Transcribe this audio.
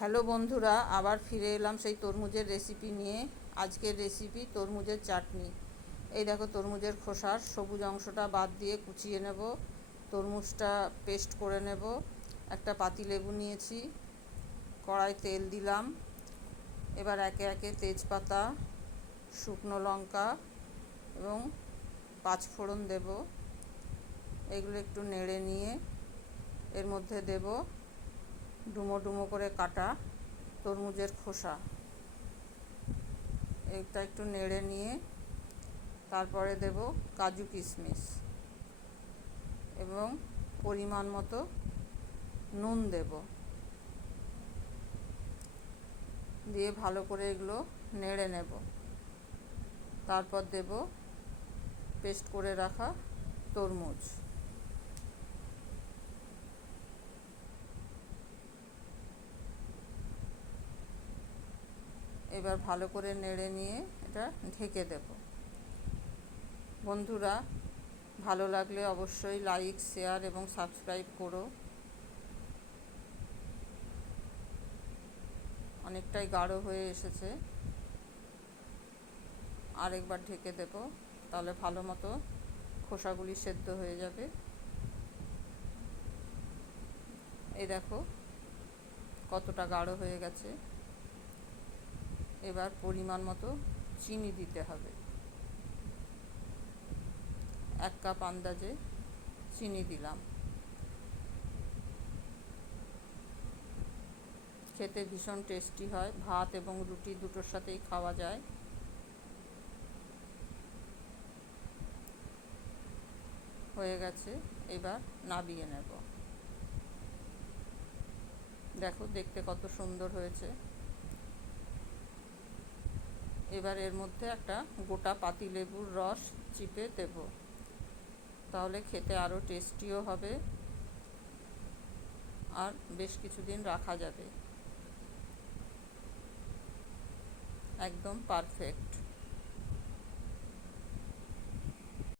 Hello বন্ধুরা, আবার ফিরে এলাম সেই তরমুজের রেসিপি নিয়ে। আজকের রেসিপি তরমুজের চাটনি। এই দেখো, তরমুজের খোসার সবুজ অংশটা বাদ দিয়ে কুচিয়ে নেব, তরমুজটা পেস্ট করে নেব। একটা পাতিলেবু নিয়েছি, কড়াই তেল দিলাম। এবার একে একে তেজপাতা, শুকনো লঙ্কা এবং পাঁচফোড়ন দেব। এগুলো একটু নেড়ে নিয়ে এর মধ্যে দেব ডুমো ডুমো করে কাটা তরমুজের খোসা। এটা একটু নেড়ে নিয়ে তারপরে দেব কাজু কিশমিশ এবং পরিমাণ মতো নুন দেব, দিয়ে ভালো করে এগুলো নেড়ে নেব। তারপর দেব পেস্ট করে রাখা তরমুজ। এবার ভালো করে নেড়ে নিয়ে এটা ঢেকে দেব। বন্ধুরা, ভালো লাগলে অবশ্যই লাইক, শেয়ার এবং সাবস্ক্রাইব করো। অনেকটাই গাঢ় হয়ে এসেছে, আরেকবার ঢেকে দেব, তাহলে ভালো মতো খোসাগুলি সেদ্ধ হয়ে যাবে। এই দেখো কতটা গাঢ় হয়ে গেছে। এবার পরিমাণ মতো চিনি দিতে হবে। 1 কাপ আন্দাজে চিনি দিলাম। খেতে ভীষণ টেস্টি হয়, ভাত এবং রুটি দুটোর সাথেই খাওয়া যায়। হয়ে গেছে, এবার নামিয়ে নেব। দেখো দেখতে কত সুন্দর হয়েছে। এবার এর মধ্যে একটা গোটা পাতিলেবুর রস চিপে দেব, তাহলে খেতে আরও টেস্টিও হবে আর বেশ কিছুদিন রাখা যাবে। একদম পারফেক্ট।